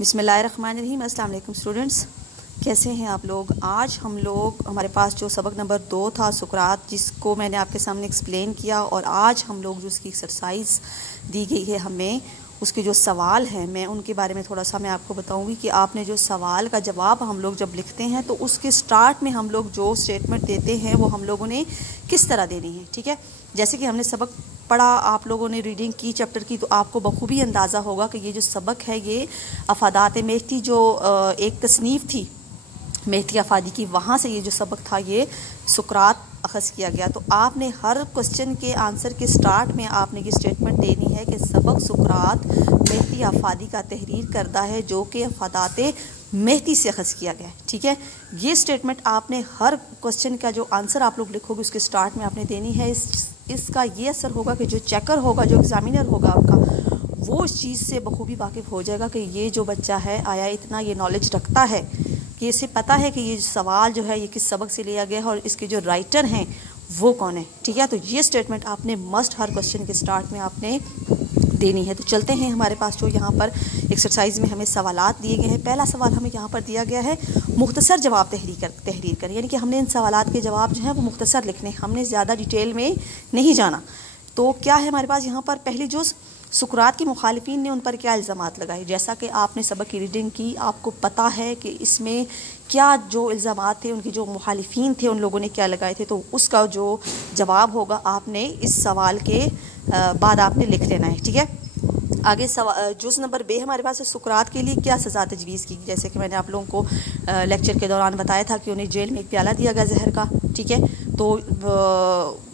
बिस्मिल्लाहिर्रहमानिर्रहीम। अस्सलाम वालेकुम स्टूडेंट्स, कैसे हैं आप लोग। आज हमारे पास जो सबक नंबर 2 था सुकरात, जिसको मैंने आपके सामने एक्सप्लेन किया, और आज हम लोग जो उसकी एक्सरसाइज दी गई है हमें, उसके जो सवाल हैं मैं उनके बारे में थोड़ा सा मैं आपको बताऊंगी कि आपने जो सवाल का जवाब हम लोग जब लिखते हैं तो उसके स्टार्ट में हम लोग जो स्टेटमेंट देते हैं वो हम लोगों ने किस तरह देनी है। ठीक है, जैसे कि हमने सबक पढ़ा, आप लोगों ने रीडिंग की चैप्टर की, तो आपको बखूबी अंदाज़ा होगा कि ये जो सबक है ये अफादात मेहती जो एक तसनीफ़ थी मेहती अफादी की, वहाँ से ये जो सबक था ये सुकरात अखज़ किया गया। तो आपने हर क्वेश्चन के आंसर के स्टार्ट में आपने ये स्टेटमेंट देनी है कि सबक सुकरात मेहती अफादी का तहरीर करदा है जो कि अफादात मेहती से अखज़ किया गया है। ठीक है, ये स्टेटमेंट आपने हर क्वेश्चन का जो आंसर आप लोग लिखोगे उसके स्टार्ट में आपने देनी है। इसका ये असर होगा कि जो चेकर होगा, जो एग्ज़ामिनर होगा आपका, वो इस चीज़ से बखूबी वाकिफ़ हो जाएगा कि ये जो बच्चा है आया इतना ये नॉलेज रखता है कि इसे पता है कि ये सवाल जो है ये किस सबक से लिया गया है और इसके जो राइटर हैं वो कौन है। ठीक है, तो ये स्टेटमेंट आपने मस्ट हर क्वेश्चन के स्टार्ट में आपने देनी है। तो चलते हैं, हमारे पास जो यहाँ पर एक्सरसाइज में हमें सवालात दिए गए हैं। पहला सवाल हमें यहाँ पर दिया गया है मुख्तसर जवाब तहरीर कर, यानी कि हमने इन सवालात के जवाब जो हैं वो मुख्तसर लिखने, हमने ज़्यादा डिटेल में नहीं जाना। तो क्या है हमारे पास यहाँ पर पहली जुज़, सुकरात के मुखालिफिन ने उन पर क्या इल्ज़ामात लगाए। जैसा कि आपने सबक की रीडिंग की, आपको पता है कि इसमें क्या जो इल्ज़ामात थे, उनके जो मुखालिफिन थे उन लोगों ने क्या लगाए थे, तो उसका जो जवाब होगा आपने इस सवाल के बाद आपने लिख लेना है। ठीक है, आगे जुज़ नंबर बे हमारे पास है सुकरात के लिए क्या सज़ा तजवीज़ की। जैसे कि मैंने आप लोगों को लेक्चर के दौरान बताया था कि उन्हें जेल में एक प्याला दिया गया जहर का। ठीक है, तो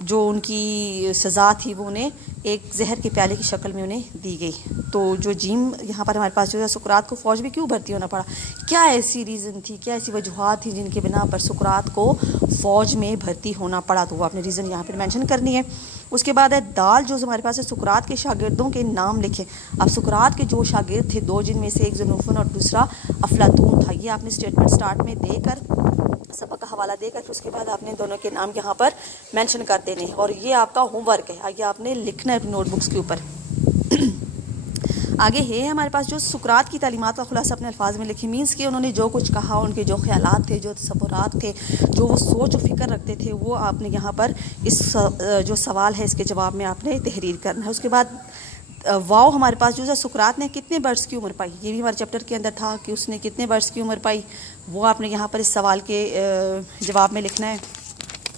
जो उनकी सज़ा थी वो उन्हें एक जहर के प्याले की शक्ल में उन्हें दी गई। तो जो जीम यहाँ पर हमारे पास जो है, सुकरात को फ़ौज में क्यों भर्ती होना पड़ा, क्या ऐसी रीज़न थी, क्या ऐसी वजूहात थी जिनके बिना पर सुकरात को फ़ौज में भर्ती होना पड़ा, तो वो आपने रीज़न यहाँ पर मेंशन करनी है। उसके बाद है दाल, जो हमारे पास है सुकरात के शागिर्दों के नाम लिखें। अब सुकरात के जो शागिर्द थे दो, जिनमें से एक ज़ुनूफ़न और दूसरा अफलातून था, ये आपने स्टेटमेंट स्टार्ट में देकर सबक का हवाला देकर फिर उसके बाद आपने दोनों के नाम यहाँ पर मेंशन कर देने हैं, और ये आपका होमवर्क है, आगे आपने लिखना है नोटबुक्स के ऊपर। आगे है हमारे पास जो सुकरात की तालीमात का खुलासा अपने अल्फाज में लिखी। मीन्स कि उन्होंने जो कुछ कहा, उनके जो ख्यालात थे, जो तसव्वुरात थे, जो वो सोच और फिक्र रखते थे, वो आपने यहाँ पर इस जो सवाल है इसके जवाब में आपने तहरीर करना है। उसके बाद वाओ हमारे पास जो है, सुकरात ने कितने बर्स की उम्र पाई, ये भी हमारे चैप्टर के अंदर था कि उसने कितने बर्स की उम्र पाई, वो आपने यहाँ पर इस सवाल के जवाब में लिखना है।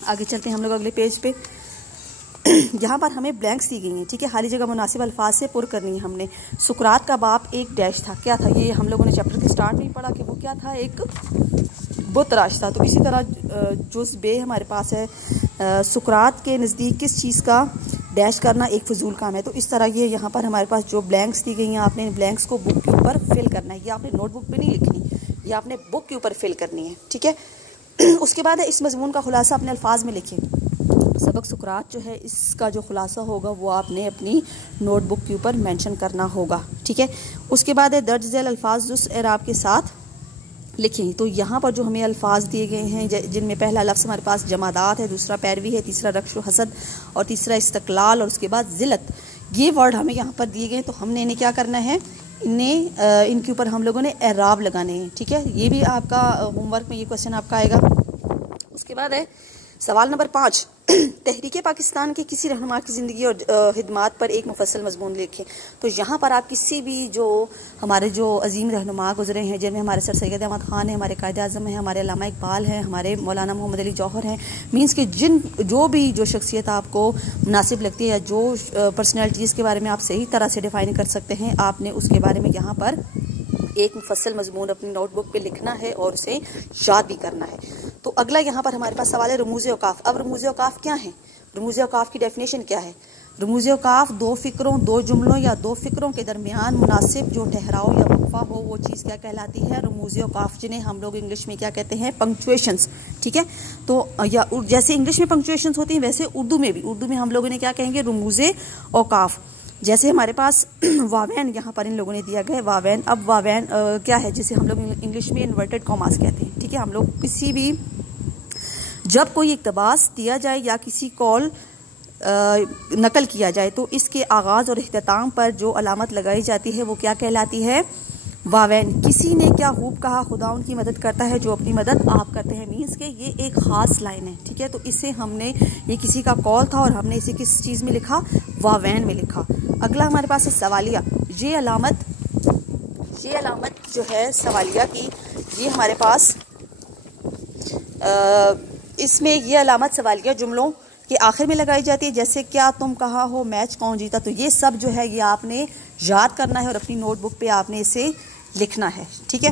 आगे चलते हैं हम लोग अगले पेज पे। यहाँ पर हमें ब्लैंक्स दी गई हैं। ठीक है, खाली जगह मुनासिब अल्फाज से पुर करनी है हमने। सुकरात का बाप एक डैश था, क्या था ये हम लोगों ने चैप्टर के स्टार्ट में ही पढ़ा कि वो क्या था, एक बुतराश था। तो इसी तरह जुज़ बे हमारे पास है, सुकरात के नज़दीक किस चीज़ का डैश करना एक फजूल काम है। तो इस तरह ये यहाँ पर हमारे पास जो ब्लैंक्स दी गई हैं, आपने इन ब्लैंक्स को बुक के ऊपर फिल करना है। ये आपने नोटबुक पे नहीं लिखनी, ये आपने बुक के ऊपर फिल करनी है। ठीक है, उसके बाद है इस मजमून का खुलासा अपने अल्फाज में लिखें। सबक सुकरात जो है इसका जो खुलासा होगा वो आपने अपनी नोटबुक के ऊपर मेंशन करना होगा। ठीक है, उसके बाद है दर्ज झैल अल्फाज उस एराब के साथ लिखें। तो यहाँ पर जो हमें अल्फाज दिए गए हैं, जिनमें पहला लफ्ज़ हमारे पास जमादात है, दूसरा पैरवी है, तीसरा रक्श व हसद, और तीसरा इस्तकलाल, और उसके बाद ज़िलत, ये वर्ड हमें यहाँ पर दिए गए। तो हमने इन्हें क्या करना है, इन्हें इनके ऊपर हम लोगों ने एराब लगाने हैं। ठीक है, ये भी आपका होमवर्क में ये क्वेश्चन आपका आएगा। उसके बाद है सवाल नंबर 5, तहरीक पाकिस्तान के किसी रहनुमा की ज़िंदगी और खिदमात पर एक मुफस्सल मजमून लिखें। तो यहाँ पर आप किसी भी जो हमारे जो अजीम रहनुमा गुजरे हैं, जिनमें हमारे सर सैयद अहमद ख़ान है, हमारे कायद आज़म हैं, हमारे अल्लामा इकबाल हैं, हमारे मौलाना मोहम्मद अली जौहर हैं, मीन्स कि जो भी जो शख्सियत आपको मुनासिब लगती है या जो पर्सनैलिटीज़ के बारे में आप सही तरह से डिफ़ाइन कर सकते हैं, आपने उसके बारे में यहाँ पर एक मुफस्सल मजमून अपनी नोटबुक पे लिखना है और उसे याद भी करना है। तो अगला यहाँ पर हमारे पास सवाल है रमूज़ औकाफ। अब रमूज़ औकाफ क्या है, रमूज़ औकाफ की डेफिनेशन क्या है। रमूज़ औकाफ दो फ़िक्रों, दो जुमलों या दो फ़िक्रों के दरमियान मुनासिब जो ठहराव या वक्फा हो, वो चीज़ क्या कहलाती है, रमूज़ औकाफ, जिन्हें हम लोग इंग्लिश में क्या कहते हैं, पंक्चुएशंस। ठीक है, तो या जैसे इंग्लिश में पंक्चुएशंस होती हैं वैसे उर्दू में हम लोगों ने क्या कहेंगे, रमूज़ औकाफ। जैसे हमारे पास वावैन यहाँ पर इन लोगों ने दिया गया वावैन। अब वावैन क्या है, जिसे हम लोग इंग्लिश में इन्वर्टेड कॉमास कहते हैं। ठीक है, हम लोग किसी भी जब कोई इक़्तिबास दिया जाए या किसी कॉल नकल किया जाए तो इसके आगाज़ और इख्तिताम पर जो अलामत लगाई जाती है वो क्या कहलाती है, वावैन, किसी ने क्या खूब कहा, खुदा उनकी मदद करता है जो अपनी मदद आप करते हैं। मीन्स के ये एक ख़ास लाइन है, ठीक है। तो इसे हमने, ये किसी का कॉल था और हमने इसे किस चीज़ में लिखा, वावैन में लिखा। अगला हमारे पास है सवालिया। ये अलामत जो है सवालिया की, ये हमारे पास इसमें ये अलामत सवालिया जुमलों के आखिर में लगाई जाती है। जैसे क्या तुम कहा हो, मैच कौन जीता। तो ये सब जो है ये आपने याद करना है और अपनी नोटबुक पे आपने इसे लिखना है, ठीक है।